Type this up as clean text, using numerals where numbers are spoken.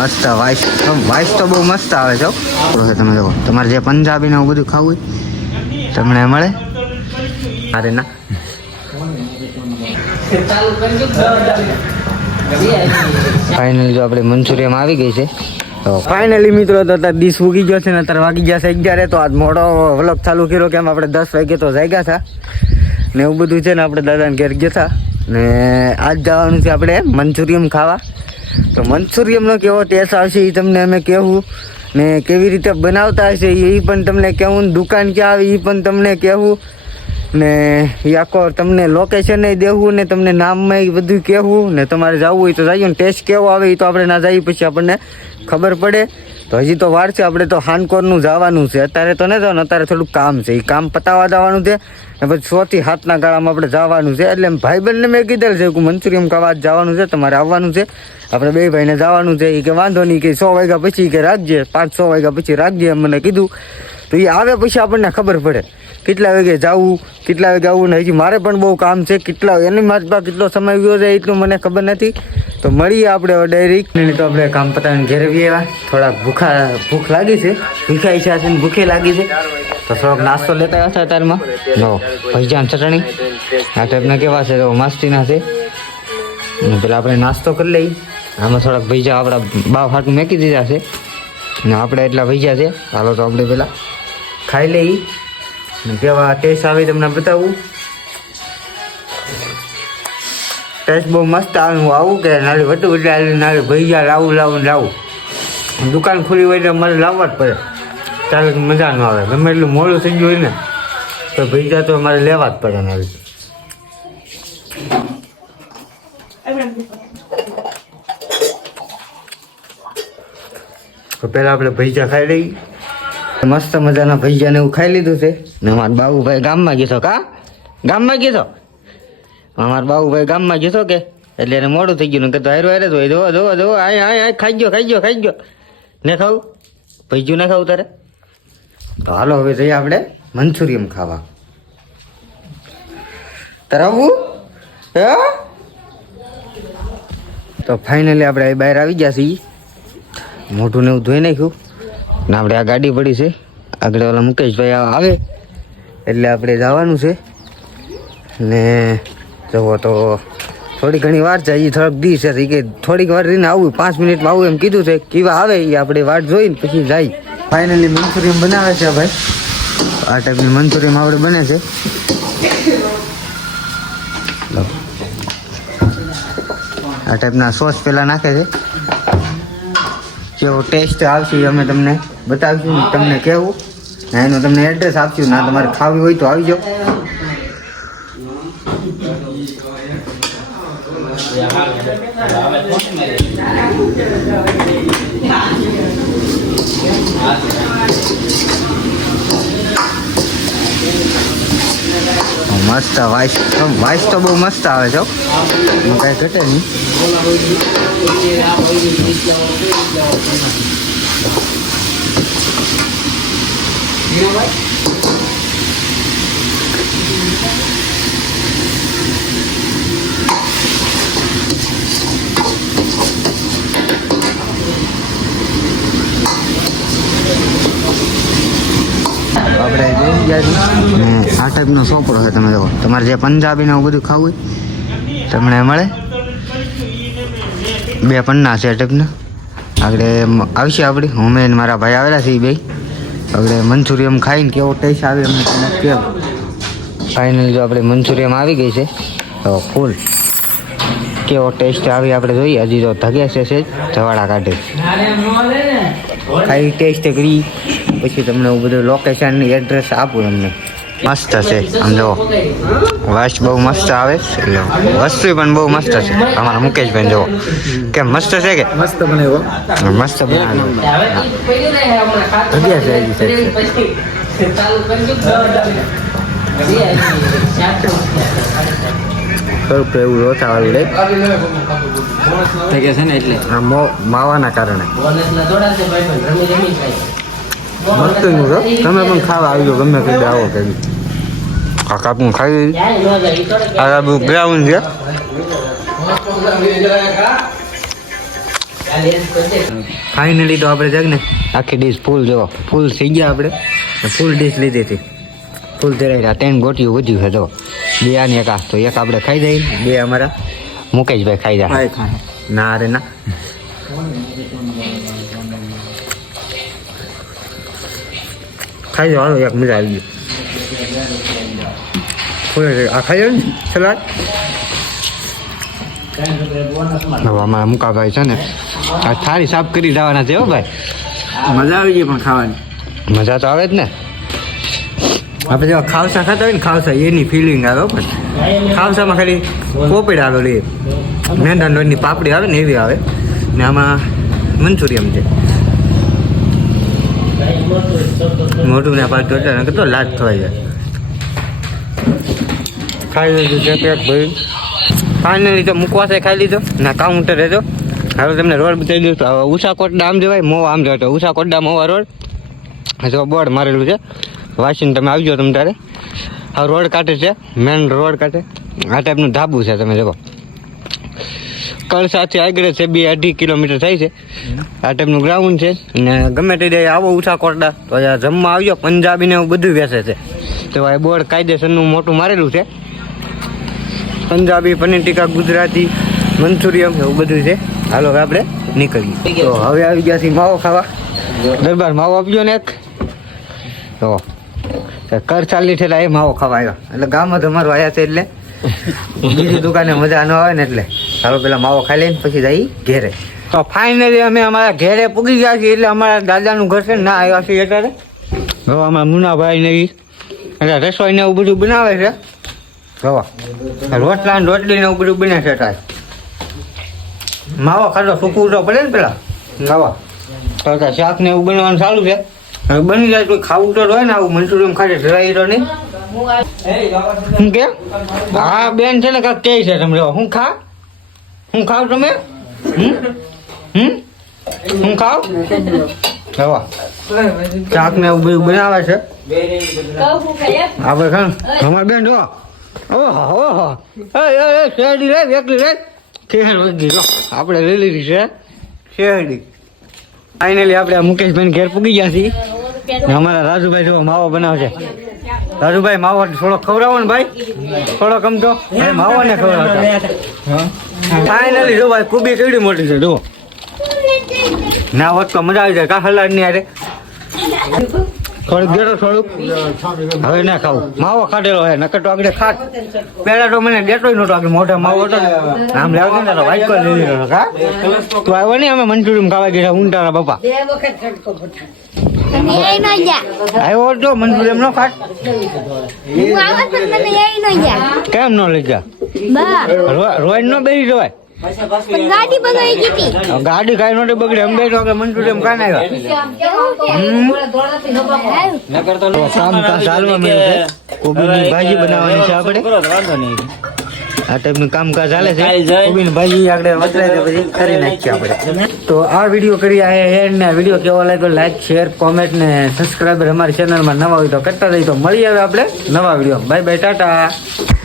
મસ્ત vice vice તો બહુ મસ્ત આવે છે. તમે જો તમારે જે પંજાબી ને એવું બધું ખાવું હોય તમને મળે. અરે ના ફાઇનલી જો આપણે મંચુરિયમ આવી ગઈ છે. તો ફાઇનલી મિત્રો તો અત્યારે ડીશ ઉગી ગયો છે ને અત્યારે વાગી ગયા છે 11. તો આજ મોડો વ્લોગ ચાલુ કર્યો કેમ આપણે 10 વાગે તો જાગ્યા હતા ને એવું બધું છે ને આપણે દાદાને ઘેર ગયા હતા ને આજ જવાનું છે આપણે મંચુરિયમ ખાવા. તો મંચુરિયમનો કેવો ટેસ્ટ આવશે એ તમને અમે કહેવું ને કેવી રીતે બનાવતા હશે એ પણ તમને કહેવું, દુકાન ક્યાં આવી એ પણ તમને કહેવું ને એ આખો તમને લોકેશન દેવું ને તમને નામમાં એ બધું કહેવું ને તમારે જવું હોય તો જઈએ ને ટેસ્ટ કેવો આવે એ તો આપણે ના જઈએ પછી આપણને ખબર પડે. તો હજી તો વાર છે, આપણે તો હાનકોરનું જવાનું છે. અત્યારે તો નહીં જવાનું, અત્યારે થોડુંક કામ છે, એ કામ પતાવવા જવાનું છે ને પછી 6 થી 7 ગાળામાં આપણે જવાનું છે. એટલે ભાઈબંધને મેં કીધેલ છે કે મંચુરિયમ ખાવા જવાનું છે, તમારે આવવાનું છે. આપણે બે ભાઈને જવાનું છે. એ કે વાંધો નહીં કે 6 વાગ્યા પછી કે રાખજે, 5-6 વાગ્યા પછી રાખજે એમ મને કીધું. તો એ આવે પછી આપણને ખબર પડે કેટલા વાગે જવું કેટલા વાગે આવવું ને હજી મારે પણ બહુ કામ છે. કેટલા એની મારી પાસે કેટલો સમય ગયો છે એટલું મને ખબર નથી. તો મળીએ આપણે ડાયરેક્ટ. નહીં તો આપણે કામ પતાવીને ઘેરે બી આવ્યા, થોડાક ભૂખ લાગી છે, ભૂખા ઈચ્છા છે ને ભૂખે લાગી છે. તો થોડોક નાસ્તો લેતા આવ્યા હતા અત્યારમાં. જો ભજીયા ચટણી આ ટાઈપના કેવા છે તો મસ્તીના છે. પેલા આપણે નાસ્તો કરી લઈ. આમાં થોડાક ભજીયા આપણા બાવ હાટું મેકી દીધા છે ને આપણે એટલા ભજીયા છે. હાલો તો આપણે પેલા ખાઈ લઈ કેવા ટેસ્ટ આવે તમને બતાવું. ટેસ્ટ બહુ મસ્ત આવે. હું આવું કે નાળી વટું એટલે નાળી ભૈયા લાવું. દુકાન ખુલી હોય એટલે મારે લાવવા જ પડે, ત્યારે મજા ન આવે. ગમે એટલું મોડું થઈ ગયું હોય ને તો ભૈયા તો મારે લેવા જ પડે નાળી. તો પહેલાં આપણે ભૈયા ખાઈ લઈ. મસ્ત મજાના ભૈયાને એવું ખાઈ લીધું છે ને અમારા બાબુભાઈ ગામમાં ગયો. ગામમાં ગયો અમારા બાબુભાઈ ગામમાં ગયો કે એટલે એને મોડું થઈ ગયું ને કહેતો હારો હારે જ હોય. જો આ ખાઈ ગયો ને ખાવું ભૈજું ને ખાવું તારે. તો હાલો હવે જઈએ આપણે મંચુરિયમ ખાવા. તારે આવવું હે? તો ફાઇનલી આપણે બહાર આવી ગયા છીએ. મોઢું ને એવું ધોઈ નાખ્યું ને આપણે આ ગાડી પડી છે આગળ. ઓલા મુકેશભાઈ આવે એટલે આપણે જવાનું છે ને જવો તો થોડી ઘણી વાર છે. એ થોડોક દી છે કે થોડીક વાર રહીને આવું, 5 મિનિટમાં આવું એમ કીધું છે. કેવા આવે એ આપણે વાટ જોઈને પછી જાય. ફાઇનલી મંચુરિયમ બનાવે છે ભાઈ. આ ટાઈપની મંચુરિયમ આપણે બને છે. આ ટાઈપના સોસ પહેલાં નાખે છે. કેવો ટેસ્ટ આવશે અમે તમને બતાવીશું, તમને કહેવું ને એનું તમને એડ્રેસ આપશું. ના તમારે ખાવી હોય તો આવી જાઓ. મસ્ત વાઇસ તો બહુ મસ્ત આવે છે, કાંઈ ઘટે નહીં. આપણે જોઈ ગયા છીએ આ ટાઈપનો સોપડો છે. તમે જો તમારે જે પંજાબીને એવું બધું ખાવું હોય તમને મળે. 2 પન્ના છે આ ટાઈપના. આગળ આવશે આપણી હું મેં મારા ભાઈ આવેલા છે એ બે. આપણે મંચુરિયમ ખાઈને કેવો ટેસ્ટ આવે અમને તમને કહેવું. ફાઇનલી જો આપણે મંચુરિયમ આવી ગઈ છે તો ફૂલ કેવો ટેસ્ટ આવી આપણે જોઈએ. હજી તો ધગે છે જવાડા કાઢે ખાઈ ટેસ્ટ કરી પછી તમને એવું બધું લોકેશન એડ્રેસ આપું તમને. મસ્ત છે આમ જો વાસ બહુ મસ્ત આવે એટલે વસ્તુ પણ બહુ મસ્ત છે. અમારા મુકેશભાઈ જો કેમ મસ્ત છે કે મસ્ત બનાવ્યો. મસ્ત બનાવ્યો થોડુંક એવું રોચાવાળું લે થઈ ગયા છે ને એટલે માવાના કારણે મસ્ત નું છો. તમે પણ ખાવા આવજો ગમે તે આવો કે કાકા પણ ખાઈ આ ગ્રાઉન્ડ છે. ફાઇનલી તો આપણે જગ ને આખી ડીશ ફૂલ જો ફૂલ થઈ ગયા આપણે ફૂલ ડીશ લીધી હતી ફૂલ તેરાઈ રહ્યા 3 ગોટીઓ વધ્યું છે જો 2 આને એક આ તો એક આપણે ખાઈ જઈએ 2 અમારા મુકેશભાઈ ખાઈ જાય ના રે ના ખાઈ જાઓ એક મજા આવી ગઈ આ ખાઈ જાય ને સલાડ હવે અમારા મુકાભાઈ છે ને આ થાળી સાફ કરી જવાના છે હો ભાઈ મજા આવી ગઈ પણ ખાવાની મજા તો આવે જ ને આપણે જો ખાવસા ખાતા હોય ને ખાવસા એની ફિલિંગ આવે પણ ખાવસામાં ખાલી પોપડી આવેલી મેંદા લોટની પાપડી આવે ને એવી આવે ને આમાં મંચુરિયમ છે મોટું ને પાછું એટલે કેટલો લાજ થવાય જાય ખાઈ લીધું છે પેક ભાઈ ફાઇનલી તો મુકવાસે ખાઈ લીધો ના કાઉન્ટર રહેતો હવે તમને રોડ બતાવી દઉં તો ઉષાકોટડા આમ જવાય મોવા આમ જવાય તો ઉષાકોટડા મોવા રોડ જો બોર્ડ મારેલું છે વાંચીને તમે આવજો તમે તારે આ રોડ કાંઠે છે મેન રોડ કાંઠે આ ટાઈપનું ધાબુ છે તમે જો કળસાથી આગળ છે 2-2.5 કિલોમીટર થાય છે આ ટાઈપનું ગ્રાઉન્ડ છે ને ગમે તે આવો ઉષાકોટડા તો અહીંયા જમવા આવજો પંજાબી ને એવું બધું વેચે છે તો આ બોર્ડ કાયદેસરનું મોટું મારેલું છે પંજાબી પનીર ટીકા ગુજરાતી મંચુરિયમ એવું બધું છે હાલો આપણે નીકળીએ તો હવે આવી ગયા છીએ માવો ખાવા દરબાર માવો આપજો ને એક તો કર ચાલી ઠેલા એ માવો ખાવા આવ્યો એટલે ગામમાં તમારું આવ્યા છે એટલે બીજી દુકાને મજા ન આવે ને એટલે ચાલો પેલા માવો ખાઈ લઈને પછી જઈ ઘેરે તો ફાઇનલી અમે અમારા ઘેરે પૂગી ગયા છીએ એટલે અમારા દાદાનું ઘર છે ના આવ્યા છીએ અત્યારે હવે અમારા મુનાભાઈ ને એટલે રસોઈ ને એવું બધું બનાવે છે રવા રોટલા ને રોટલી ને એવું બધું બને છે તાર માવો ખાતો સૂકવું તો પડે ને પેલા રવા તો શાક ને એવું બનવાનું ચાલુ છે હવે બની જાય કોઈ ખાવું તો હોય ને આવું મંચુરિયમ ખાતે જરાય તો નહીં શું કે હા બેન છે ને કાંક કે છે તમે હું ખાવ તમે હું ખાવ રવા શાક ને એવું બધું બનાવે છે આપણે ખાન અમારે બેન જો ઓહો શેરડી રે વેકલી રે ખેર વગી લો આપણે લઈ લીધી છે શેરડી ફાઇનલી આપણે આ મુકેશભાઈ ઘેર પૂગી ગયા છીએ અમારા રાજુભાઈ જો માવો બનાવશે રાજુભાઈ માવો થોડો ખવડાવો ને ભાઈ થોડો કમતો માવો ને ખવડાવતા ફાઇનલી જો ભાઈ કુબી કેવડી મોટી છે જો ના હોત તો મજા આવી જાય કા હલાડ ની આરે થોડુંક દેડો થોડુંક હવે ના ખાવું માવો ખાધેલો હે નકર તો આગળ ખાટ પેલા તો મને દેતો નતો આગળ મોઢા માવો હતો આમ લાવતો ને તો વાઈકો લઈ લીધો કા તું આવ્યો ને અમે મંચુરિયમ ખાવા ગયા ઊંટાના બાપા આવ્યો તો મંચુરિયમ નો ખાટ કેમ નો લઈ જા રોજ નો બેસી જવાય ગાડી બગડી ગઈ ગાડી કાઈ નોટી બગડી અમે તો કે મંચુરિયમ કાન આવ્યા કામ કા ચાલવા મળ્યું છે કોબીની ભાજી બનાવવાની છે આપણે વાંધો નહીં આ ટાઈપનું કામકાજ ચાલે છે કોબીની ભાજી આગળ વતરાય છે પછી કરી નાખીએ આપણે તો આ વિડીયો કરી આ એન્ડ ને વિડીયો કેવો લાગ્યો લાઈક શેર કોમેન્ટ ને સબસ્ક્રાઇબર અમારી ચેનલમાં નવા હોય તો કરતા રહી તો મળી આવે આપણે નવા વિડીયો બાય બાય ટાટા